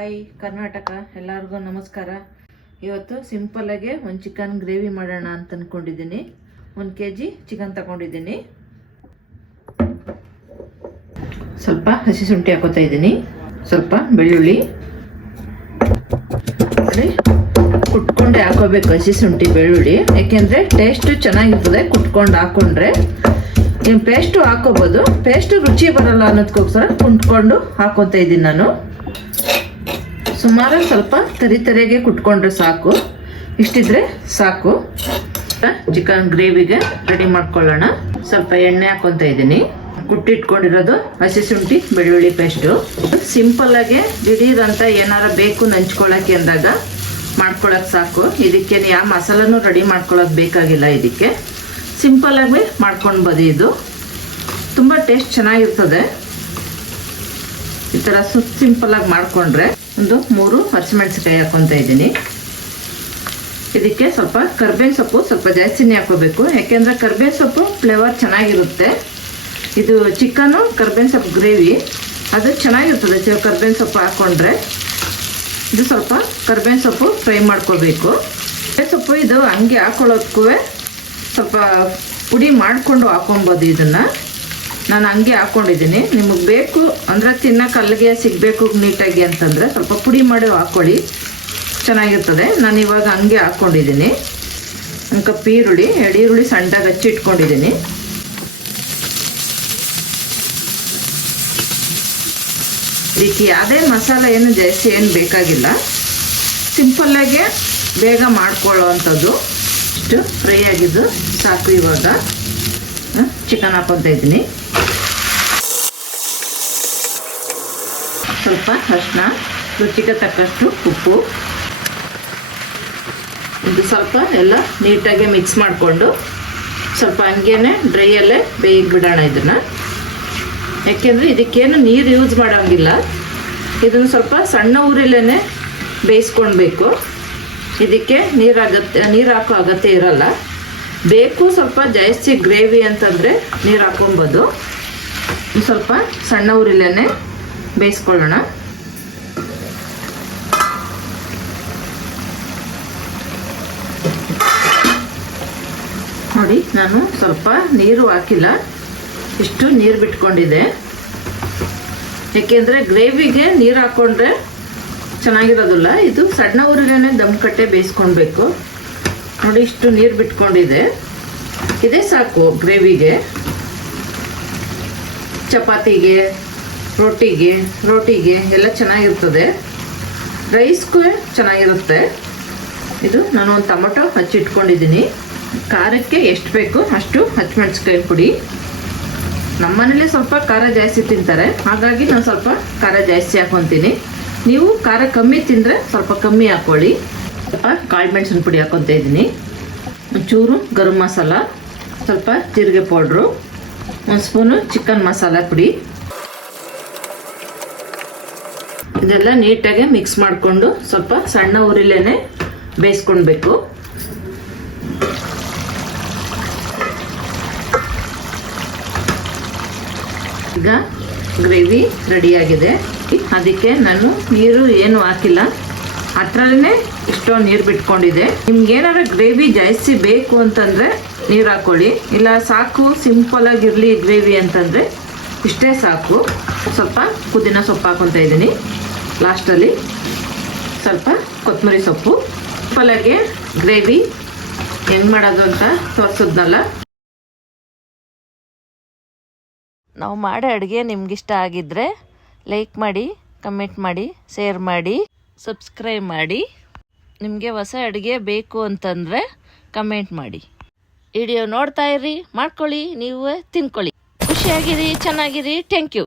Hi Karnataka, ಎಲ್ಲರಿಗೂ ನಮಸ್ಕಾರ. ಇವತ್ತು ಸಿಂಪಲ್ಲಾಗೆ ಒಂದು ಚಿಕನ್ ಗ್ರೇವಿ ಮಾಡೋಣ ಅಂತ ಅಂದ್ಕೊಂಡಿದ್ದೀನಿ. 1 kg ಚಿಕನ್ ತಗೊಂಡಿದ್ದೀನಿ. ಸ್ವಲ್ಪ ಹಸಿ ಶುಂಠಿ ಹಾಕೋತಾ ಇದ್ದೀನಿ, ಸ್ವಲ್ಪ ಬೆಳ್ಳುಳ್ಳಿ. ಕುಟ್ಕೊಂಡೆ ಹಾಕೋಬೇಕು ಹಸಿ ಶುಂಠಿ ಬೆಳ್ಳುಳ್ಳಿ, ಯಾಕೆಂದರೆ ಟೇಸ್ಟು ಚೆನ್ನಾಗಿರ್ತದೆ. ಕುಟ್ಕೊಂಡು ಹಾಕೊಂಡ್ರೆ ಏನು ಪೇಸ್ಟು ಹಾಕೋಬೋದು, ಪೇಸ್ಟು ರುಚಿ ಬರಲ್ಲ ಅನ್ನೋದಕ್ಕೋಸ್ಕರ ಕುಟ್ಕೊಂಡು ಹಾಕೋತಾ ಇದ್ದೀನಿ ನಾನು. ಸುಮಾರು ಸ್ವಲ್ಪ ತರಿಗೆ ಕುಟ್ಕೊಂಡ್ರೆ ಸಾಕು, ಇಷ್ಟಿದ್ರೆ ಸಾಕು. ಚಿಕನ್ ಗ್ರೇವಿಗೆ ರೆಡಿ ಮಾಡ್ಕೊಳ್ಳೋಣ. ಸ್ವಲ್ಪ ಎಣ್ಣೆ ಹಾಕೊತಾ ಇದ್ದೀನಿ. ಕುಟ್ಟಿಟ್ಕೊಂಡಿರೋದು ಹಸಿ ಶುಂಠಿ ಬೆಳ್ಳುಳ್ಳಿ ಪೇಸ್ಟು. ಸಿಂಪಲ್ಲಾಗೆ ದಿಢೀರಂತ ಏನಾರ ಬೇಕು ನಂಚ್ಕೊಳ್ಳೋಕ್ಕೆ ಅಂದಾಗ ಮಾಡ್ಕೊಳ್ಳೋಕೆ ಸಾಕು. ಇದಕ್ಕೆ ಯಾವ ಮಸಾಲನೂ ರೆಡಿ ಮಾಡ್ಕೊಳ್ಳೋಕೆ ಬೇಕಾಗಿಲ್ಲ. ಇದಕ್ಕೆ ಸಿಂಪಲ್ಲಾಗಿ ಮಾಡ್ಕೊಳ್ಬೋದು. ಇದು ತುಂಬ ಟೇಸ್ಟ್ ಚೆನ್ನಾಗಿರ್ತದೆ. ಈ ಥರ ಸಿಂಪಲ್ಲಾಗಿ ಮಾಡಿಕೊಂಡ್ರೆ ಒಂದು 3 ಹಸಿಮೆಣಸಿಕಾಯಿ ಹಾಕೊತಾ ಇದ್ದೀನಿ. ಇದಕ್ಕೆ ಸ್ವಲ್ಪ ಕರ್ಬೇವಿನ ಸೊಪ್ಪು ಸ್ವಲ್ಪ ಜಾಸ್ತಿನೇ ಹಾಕೋಬೇಕು, ಯಾಕೆಂದರೆ ಕರ್ಬೇವಿನ ಸೊಪ್ಪು ಫ್ಲೇವರ್ ಚೆನ್ನಾಗಿರುತ್ತೆ. ಇದು ಚಿಕನ್ನು ಕರ್ಬೇವಿನ ಸೊಪ್ಪು ಗ್ರೇವಿ, ಅದು ಚೆನ್ನಾಗಿರ್ತದೆ ಕರ್ಬೇವಿನ ಸೊಪ್ಪು ಹಾಕ್ಕೊಂಡ್ರೆ. ಇದು ಸ್ವಲ್ಪ ಕರ್ಬೇವಿನ ಸೊಪ್ಪು ಫ್ರೈ ಮಾಡ್ಕೋಬೇಕು. ಕರ್ಬೇವಿನ ಸೊಪ್ಪು ಇದು ಹಂಗೆ ಹಾಕೊಳ್ಳೋದಕ್ಕೂ ಸ್ವಲ್ಪ ಪುಡಿ ಮಾಡಿಕೊಂಡು ಹಾಕೊಬೋದು. ಇದನ್ನು ನಾನು ಹಂಗೆ ಹಾಕ್ಕೊಂಡಿದ್ದೀನಿ. ನಿಮಗೆ ಬೇಕು ಅಂದರೆ ತಿನ್ನೋಕೆ ಅಲ್ಲಿಗೆ ಸಿಗಬೇಕು ನೀಟಾಗಿ ಅಂತಂದರೆ ಸ್ವಲ್ಪ ಪುಡಿ ಮಾಡಿ ಹಾಕ್ಕೊಳ್ಳಿ, ಚೆನ್ನಾಗಿರ್ತದೆ. ನಾನು ಇವಾಗ ಹಂಗೆ ಹಾಕ್ಕೊಂಡಿದ್ದೀನಿ. 1 ಕಪ್ ಈರುಳ್ಳಿ, 2 ಈರುಳ್ಳಿ ಸಣ್ಣದಾಗಿ ಹಚ್ಚಿ ಇಟ್ಕೊಂಡಿದ್ದೀನಿ. ಇದಕ್ಕೆ ಯಾವುದೇ ಮಸಾಲೆ ಏನು ಜಾಸ್ತಿ ಏನು ಬೇಕಾಗಿಲ್ಲ, ಸಿಂಪಲ್ಲಾಗೆ ಬೇಗ ಮಾಡ್ಕೊಳ್ಳೋ ಅಂಥದ್ದು. ಇಷ್ಟು ಫ್ರೈ ಆಗಿದ್ದು ಸಾಕು. ಇವಾಗ ಚಿಕನ್ ಹಾಕೊತಾ ಇದ್ದೀನಿ. ಸ್ವಲ್ಪ ಅರಿಶಿನ, ರುಚಿಗೆ ತಕ್ಕಷ್ಟು ಉಪ್ಪು. ಇದು ಸ್ವಲ್ಪ ಎಲ್ಲ ನೀಟಾಗಿ ಮಿಕ್ಸ್ ಮಾಡಿಕೊಂಡು ಸ್ವಲ್ಪ ಹಂಗೇನೆ ಡ್ರೈಯಲ್ಲೇ ಬೇಯಿಗೆ ಬಿಡೋಣ ಇದನ್ನು. ಯಾಕೆಂದರೆ ಇದಕ್ಕೇನು ನೀರು ಯೂಸ್ ಮಾಡೋಂಗಿಲ್ಲ. ಇದನ್ನು ಸ್ವಲ್ಪ ಸಣ್ಣ ಊರಲ್ಲೇ ಬೇಯಿಸ್ಕೊಳ್ಬೇಕು. ಇದಕ್ಕೆ ನೀರು ಹಾಕೋ ಅಗತ್ಯ ಇರಲ್ಲ. ಬೇಕು ಸ್ವಲ್ಪ ಜಾಸ್ತಿ ಗ್ರೇವಿ ಅಂತಂದರೆ ನೀರು ಹಾಕೊಬೋದು. ಸ್ವಲ್ಪ ಸಣ್ಣ ಊರಲ್ಲೇ ಬೇಯಿಸ್ಕೊಳ್ಳೋಣ. ನೋಡಿ, ನಾನು ಸ್ವಲ್ಪ ನೀರು ಹಾಕಿಲ್ಲ, ಇಷ್ಟು ನೀರು ಬಿಟ್ಕೊಂಡಿದೆ. ಏಕೆಂದರೆ ಗ್ರೇವಿಗೆ ನೀರು ಹಾಕ್ಕೊಂಡ್ರೆ ಚೆನ್ನಾಗಿರೋದಿಲ್ಲ. ಇದು ಸಣ್ಣ ಊರಲ್ಲೇ ದಮ್ ಕಟ್ಟೆ ಬೇಯಿಸ್ಕೊಳ್ಬೇಕು. ನೋಡಿ, ಇಷ್ಟು ನೀರು ಬಿಟ್ಕೊಂಡಿದೆ. ಇದೇ ಸಾಕು ಗ್ರೇವಿಗೆ. ಚಪಾತಿಗೆ, ರೋಟಿಗೆ ಎಲ್ಲ ಚೆನ್ನಾಗಿರ್ತದೆ. ರೈಸ್ಗೂ ಚೆನ್ನಾಗಿರುತ್ತೆ. ಇದು ನಾನು ಒಂದು ಟೊಮೊಟೊ ಹಚ್ಚಿಟ್ಕೊಂಡಿದ್ದೀನಿ. ಖಾರಕ್ಕೆ ಎಷ್ಟು ಬೇಕು ಅಷ್ಟು ಹಸಿಮೆಣಸಿಕಾಯಿ ಪುಡಿ. ನಮ್ಮನೇಲಿ ಸ್ವಲ್ಪ ಖಾರ ಜಾಸ್ತಿ ತಿಂತಾರೆ, ಹಾಗಾಗಿ ನಾನು ಸ್ವಲ್ಪ ಖಾರ ಜಾಸ್ತಿ ಹಾಕೊತೀನಿ. ನೀವು ಖಾರ ಕಮ್ಮಿ ತಿಂದರೆ ಸ್ವಲ್ಪ ಕಮ್ಮಿ ಹಾಕ್ಕೊಳ್ಳಿ. ಸ್ವಲ್ಪ ಕಾಳು ಮೆಣಸಿನ ಪುಡಿ ಹಾಕೊತಾ ಇದ್ದೀನಿ. ಒಂಚೂರು ಗರಂ ಮಸಾಲ, ಸ್ವಲ್ಪ ಜೀರಿಗೆ ಪೌಡ್ರು, 1 ಸ್ಪೂನು ಚಿಕನ್ ಮಸಾಲ ಪುಡಿ. ಇದೆಲ್ಲ ನೀಟಾಗಿ ಮಿಕ್ಸ್ ಮಾಡಿಕೊಂಡು ಸ್ವಲ್ಪ ಸಣ್ಣ ಊರಲ್ಲೇ ಬೇಯಿಸ್ಕೊಳ್ಬೇಕು. ಈಗ ಗ್ರೇವಿ ರೆಡಿಯಾಗಿದೆ. ಅದಕ್ಕೆ ನಾನು ನೀರು ಏನು ಹಾಕಿಲ್ಲ, ಅದರಲ್ಲೇ ಇಷ್ಟೊಂದು ನೀರು ಬಿಟ್ಕೊಂಡಿದೆ. ನಿಮ್ಗೇನಾರ ಗ್ರೇವಿ ಜಾಸ್ತಿ ಬೇಕು ಅಂತಂದರೆ ನೀರು ಹಾಕ್ಕೊಳ್ಳಿ, ಇಲ್ಲ ಸಾಕು ಸಿಂಪಲ್ಲಾಗಿರಲಿ ಗ್ರೇವಿ ಅಂತಂದರೆ ಇಷ್ಟೇ ಸಾಕು. ಸ್ವಲ್ಪ ಪುದೀನ ಸೊಪ್ಪು ಹಾಕೊತಾ ಇದ್ದೀನಿ. ಲಾಸ್ಟಲ್ಲಿ ಸ್ವಲ್ಪ ಕೊತ್ತಂಬರಿ ಸೊಪ್ಪು. ಸಿಂಪಲ್ಲಾಗಿ ಗ್ರೇವಿ ಹೆಂಗೆ ಮಾಡೋದು ಅಂತ ತೋರಿಸಿದ್ನಲ್ಲ. ನಾವು ಮಾಡೋ ಅಡುಗೆ ನಿಮ್ಗಿಷ್ಟ ಆಗಿದ್ದರೆ ಲೈಕ್ ಮಾಡಿ, ಕಮೆಂಟ್ ಮಾಡಿ, ಶೇರ್ ಮಾಡಿ, ಸಬ್ಸ್ಕ್ರೈಬ್ ಮಾಡಿ. ನಿಮಗೆ ಹೊಸ ಅಡುಗೆ ಬೇಕು ಅಂತಂದರೆ ಕಮೆಂಟ್ ಮಾಡಿ. ವಿಡಿಯೋ ನೋಡ್ತಾ ಇರ್ರಿ, ಮಾಡ್ಕೊಳ್ಳಿ, ನೀವು ತಿನ್ಕೊಳ್ಳಿ, ಖುಷಿಯಾಗಿರಿ, ಚೆನ್ನಾಗಿರಿ. Thank you.